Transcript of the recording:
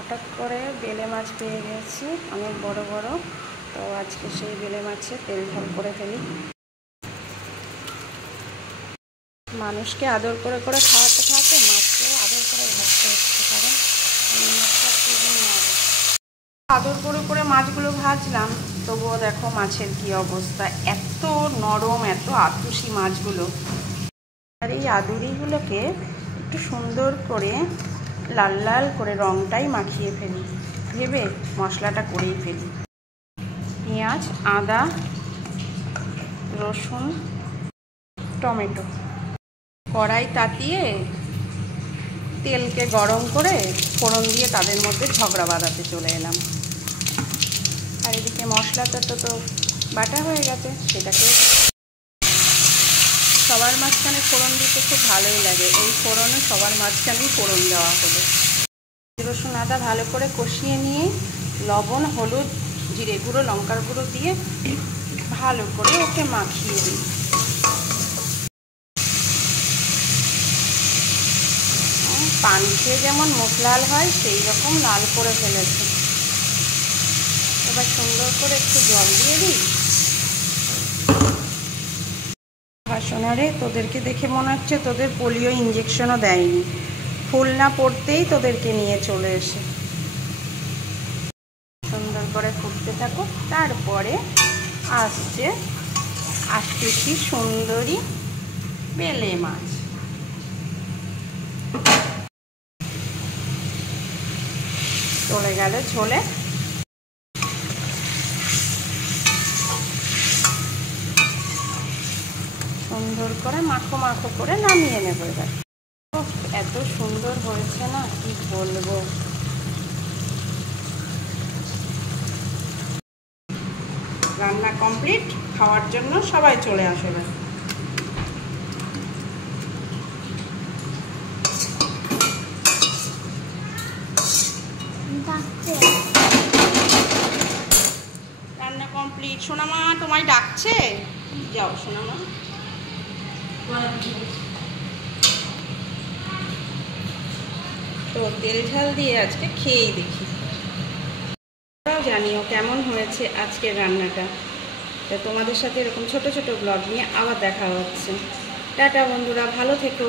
হঠাৎ করে বেলে মাছ পেয়ে গেছি, অনেক বড় বড়। তো আজকে সেই বেলে মাছে তেল ঝাল করে ফেলি। মানুষকে আদর করে করে খাওয়াতে খাওয়াতে মাছকেও আদর করে ভাজতে হচ্ছে, কারণ মাছটা খুবই নরম। আদর করে করে মাছগুলো ভাজলাম, তবুও দেখো মাছের কি অবস্থা, এত নরম, এত আতুশি মাছগুলো। আর এই আদুরিগুলোকে একটু সুন্দর করে লাল লাল করে রংটাই মাখিয়ে ফেলি ভেবে মশলাটা করেই ফেলি। পেঁয়াজ, আদা, রসুন, টমেটো, কড়াই তাতিয়ে তেলকে গরম করে ফোড়ন দিয়ে তাদের মধ্যে ঝগড়া বাঁধাতে চলে এলাম। আর এদিকে মশলাটা তো বাটা হয়ে গেছে, সেটাকে সবার মাঝখানে ফোড়ন দিতে খুব ভালোই লাগে। এই ফোড়নে সবার মাঝখানেই ফোড়ন দেওয়া হলো। রসুন আদা ভালো করে কষিয়ে নিয়ে লবণ, হলুদ, জিরে গুঁড়ো, লঙ্কার গুঁড়ো দিয়ে ভালো করে ওকে মাখিয়ে দিই। পান খেয়ে যেমন মুখ লাল হয়, সেই রকম লাল করে ফেলেছে। এবার সুন্দর করে একটু জল দিয়ে দিই। হাসনারে, তোদেরকে দেখে মনে হচ্ছে তোদের পোলিও ইঞ্জেকশনও দেয়নি। ফুল না পড়তেই তোদেরকে নিয়ে চলে এসে সুন্দর করে ফুটতে থাকো। তারপরে আসছে আটটি সুন্দরী বেলে মাছ। চলে গেল ঝোলে। সুন্দর করে মাখো মাখো করে নামিয়ে নেবো। এবার এত সুন্দর হয়েছে না, কি বলবো। রান্না কমপ্লিট, খাওয়ার জন্য সবাই চলে আসে। রান্না কমপ্লিট। সোনামা তোমায় ডাকছে, যাও সোনামা। তো তেল ঝাল দিয়ে আজকে খেয়েই দেখি, জানিও কেমন হয়েছে আজকের রান্নাটা। তো তোমাদের সাথে এরকম ছোট ছোট ব্লগ নিয়ে আবার দেখা হচ্ছে। টাটা বন্ধুরা, ভালো থেকো।